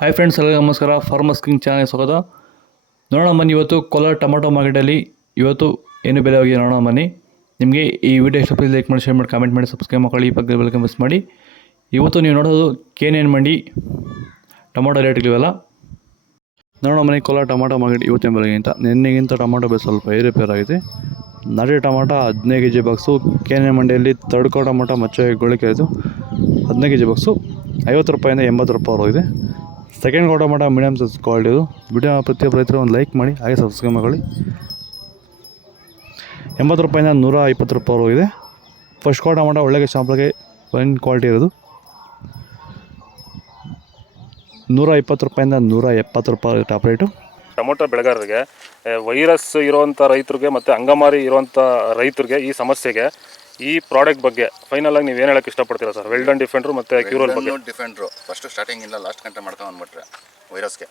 Hi friends, ಎಲ್ಲರಿಗೂ ನಮಸ್ಕಾರ. Farmers king channel ಸ್ವಾಗತ. ನೋಡೋಣ ಬನ್ನಿ, ಇವತ್ತು ಕೋಲಾರ ಟೊಮಾಟೊ ಮಾರ್ಕೆಟಲ್ಲಿ ಇವತ್ತು ಏನು ಬೆಲೆ ಹೋಗಿದೆ ನೋಡೋಣ ಬನ್ನಿ. ನಿಮಗೆ ಈ ವಿಡಿಯೋ ಇಷ್ಟ ಪ್ಲೀಸ್ ಲೈಕ್ ಮಾಡಿ, ಶೇರ್ ಮಾಡಿ, ಕಾಮೆಂಟ್ ಮಾಡಿ, ಸಬ್ಸ್ಕ್ರೈಬ್ ಮಾಡಿ, ಈ ಪಕ್ಕದ ಬೆಲ್ ಮಿಸ್ ಮಾಡಿ. ಇವತ್ತು ನೀವು ನೋಡೋದು KNN ಮಂಡಿ ಟೊಮಾಟೊ ರೇಟ್ಗಳಿವೆಲ್ಲ ನೋಡೋಣ ಬನ್ನಿ. ಕೋಲಾರ ಟೊಮಾಟೊ ಮಾರ್ಕೆಟ್ ಇವತ್ತಿನ ಬೆಲೆಗಿಂತ ನಿನ್ನೆಗಿಂತ ಟೊಮಾಟೊ ಬೆಲೆ ಸ್ವಲ್ಪ ಏರುಪೇರಾಗಿದೆ. ನಾಟಿ ಟೊಮಾಟೊ 15 kg ಬಾಕ್ಸು KNN ಮಂಡಿಯಲ್ಲಿ ತಡ್ಕೋ ಟೊಮಾಟೊ ಮಚ್ಚೆ ಗೋಳಿಕೆ ಇದು 15 kg ಬಾಕ್ಸು 50 ರೂಪಾಯಿಂದ 80 ರೂಪಾಯಿ ಹೋಗಿದೆ. Second tomato medium size quality ಇದು. ವಿಡಿಯೋ ಪ್ರತಿಯೊಬ್ಬ ರೈತರು ಒಂದು ಲೈಕ್ ಮಾಡಿ, ಹಾಗೆ ಸಬ್ಸ್ಕ್ರೈಬ್ ಮಾಡಿ. 80 ರೂಪಾಯಿಂದ 120 ರೂಪಾಯಿ ಹೋಗಿದೆ. ಫಸ್ಟ್ ಟೊಮಾಟೊ ಒಳ್ಳೆಗೆ ಶಾಂಪಲ್ಗೆ ಫೈನ್ ಕ್ವಾಲಿಟಿ ಇರೋದು 120 ರೂಪಾಯಿಂದ 170 ರೂಪಾಯಿ ಟಾಪ್ ರೇಟು. ಟೊಮೊಟೊ ಬೆಳೆಗಾರರಿಗೆ, ವೈರಸ್ ಇರುವಂಥ ರೈತರಿಗೆ ಮತ್ತು ಅಂಗಮಾರಿ ಇರುವಂಥ ರೈತರಿಗೆ ಈ ಸಮಸ್ಯೆಗೆ ಈ ಪ್ರಾಡಕ್ಟ್ ಬಗ್ಗೆ ಫೈನಲ್ ಆಗಿ ನೀವು ಏನು ಹೇಳಕ್ಕೆ ಇಷ್ಟಪಡ್ತೀರಾ ಸರ್? ವೆಲ್ಡನ್ ಡಿಫೆಂಡ್ರು ಮತ್ತು ಕ್ಯೂರಲ್ ಬಗ್ಗೆ. ಡಿಫೆಂಡ್ರು ಫಸ್ಟ್ ಸ್ಟಾರ್ಟಿಂಗಿಂದ ಲಾಸ್ಟ್ ಗಂಟೆ ಮಾಡ್ಕೊಂಡು ಅಂದ್ಬಿಟ್ರೆ ವೈರಸ್ಗೆ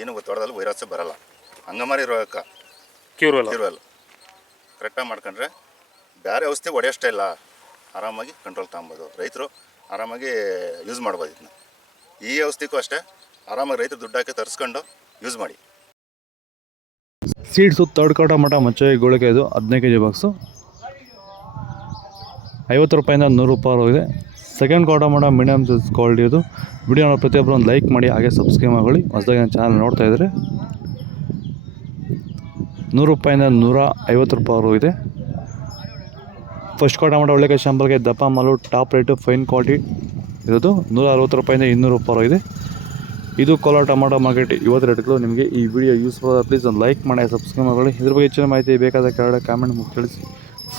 ಏನು ಗೊತ್ತಾಡೋದಲ್ಲಿ ವೈರಸ್ ಬರಲ್ಲ. ಅಂಗಮಾರಿ ರೋಗಕ್ಕೆ ಕ್ಯೂರಲ್ ಕರೆಕ್ಟಾಗಿ ಮಾಡ್ಕೊಂಡ್ರೆ ಬೇರೆ ಔಷಧಿ ಹೊಡೆಯೋಷ್ಟೇ ಇಲ್ಲ, ಆರಾಮಾಗಿ ಕಂಟ್ರೋಲ್ ತಗೊಬೋದು. ರೈತರು ಆರಾಮಾಗಿ ಯೂಸ್ ಮಾಡ್ಬೋದು. ಇದನ್ನ ಈ ಔಷಧಿಗೂ ಅಷ್ಟೇ ಆರಾಮಾಗಿ ರೈತರು ದುಡ್ಡು ಹಾಕಿ ತರಿಸ್ಕೊಂಡು ಯೂಸ್ ಮಾಡಿ. ಸೀಡ್ಸು ತಡ್ಕೋ ಟೊಮಾಟೊ ಮಚ್ಚೆ ಗೋಳಿಕೆ ಇದು 15 kg ಬಾಕ್ಸು 50 ರೂಪಾಯಿಂದ 100 ರೂಪಾಯಿ ಹೋಗಿದೆ. Second tomato medium size quality ಇದು. ವಿಡಿಯೋನ ಪ್ರತಿಯೊಬ್ಬರು ಒಂದು ಲೈಕ್ ಮಾಡಿ, ಹಾಗೆ ಸಬ್ಸ್ಕ್ರೈಬ್ ಮಾಡಿ. ಹೊಸದಾಗಿ ನನ್ನ ಚಾನಲ್ ನೋಡ್ತಾ ಇದ್ದರೆ 100 ರೂಪಾಯಿಂದ 150 ರೂಪಾಯಿ ಹೋಗಿದೆ. ಫಸ್ಟ್ ಟೊಮಾಟೊ ಒಳ್ಳೆಗೆ ಶಾಂಪಲ್ಗೆ ದಪ್ಪ ಮಾಲು ಟಾಪ್ ರೇಟು ಫೈನ್ ಕ್ವಾಲಿಟಿ ಇರೋದು 160 ರೂಪಾಯಿಂದ 200 ರೂಪಾಯಿ ಹೋಗಿದೆ. ಇದು ಕೋಲಾರ ಟೊಮಾಟೊ ಮಾರ್ಕೆಟ್ ಇವತ್ತು ರೇಟ್ಗಳು. ನಿಮಗೆ ಈ ವಿಡಿಯೋ ಯೂಸ್ಫುಲ್ ಆದ ಪ್ಲೀಸ್ ಒಂದು ಲೈಕ್ ಮಾಡಿ, ಸಬ್ಸ್ಕ್ರೈಬ್ ಮಾಡಿ. ಇದ್ರ ಬಗ್ಗೆ ಹೆಚ್ಚಿನ ಮಾಹಿತಿ ಬೇಕಾದ ಕೆಳಗಡೆ ಕಾಮೆಂಟ್ ತಿಳಿಸಿ,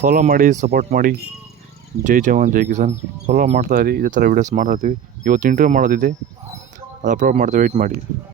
ಫಾಲೋ ಮಾಡಿ, ಸಪೋರ್ಟ್ ಮಾಡಿ. ಜೈ ಜವಾನ್ ಜೈ ಕಿಸಾನ್. ಫಾಲೋ ಮಾಡ್ತಾಯಿರಿ, ಇದೇ ಥರ ವೀಡಿಯೋಸ್ ಮಾಡ್ತಾಯಿರ್ತೀವಿ. ಇವತ್ತು ಇಂಟರ್ವ್ಯೂ ಮಾಡೋದಿದೆ, ಅದು ಅಪ್ಲೋಡ್ ಮಾಡ್ತೀವಿ, ವೆಯ್ಟ್ ಮಾಡಿ.